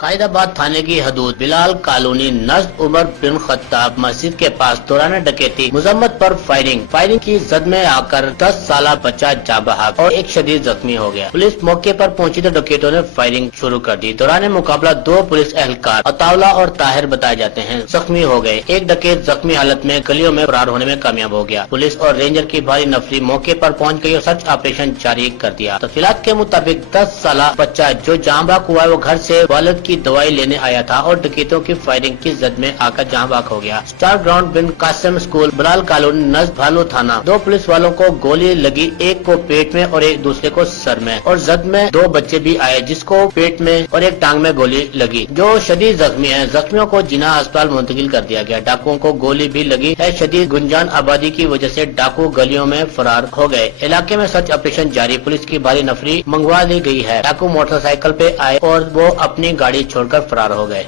قائد آباد تھانے کی حدود بلال کالونی نزد عمر بن خطاب مسجد کے پاس دوران ڈکیتی مذمت پر فائرنگ کی زد میں آ کر 10 سالہ بچہ جاں بحق اور ایک شدید زخمی ہو گیا۔ پولیس موقع پر پہنچی تو ڈکیتوں نے فائرنگ شروع کر دی۔ دوران مقابلہ 2 پولیس اہلکار اطاولہ اور طاہر بتائے جاتے ہیں زخمی ہو گئے۔ ایک ڈکیت زخمی حالت میں گلیوں میں فرار ہونے میں کامیاب ہو گیا۔ پولیس اور رینجر کی بھاری نفری موقع پر پہنچ گئی اور سرچ آپریشن جاری کر دیا۔ تفصیلات کے مطابق 10 سالہ بچہ جو جاں بحق ہوا ہے وہ گھر سے والد کی دوائی لینے آیا تھا اور ڈکیتوں کی فائرنگ کی زد میں آ کر جاں بحق ہو گیا۔ اسٹار گراؤنڈ بن قاسم اسکول بلال کالونی نزد بھالو تھانہ 2 پولیس والوں کو گولی لگی، ایک کو پیٹ میں اور ایک دوسرے کو سر میں، اور زد میں 2 بچے بھی آئے جس کو پیٹ میں اور ایک ٹانگ میں گولی لگی جو شدید زخمی ہیں۔ زخمیوں کو جناح اسپتال منتقل کر دیا گیا۔ ڈاکوؤں کو گولی بھی لگی ہے۔ شدید گنجان آبادی کی وجہ سے ڈاکو گلیوں میں فرار ہو گئے۔ علاقے میں سرچ آپریشن جاری، پولیس کی بھاری نفری منگوا لی گئی ہے۔ ڈاکو موٹر سائیکل پہ آئے اور وہ اپنی گاڑی چھوڑ کر فرار ہو گئے۔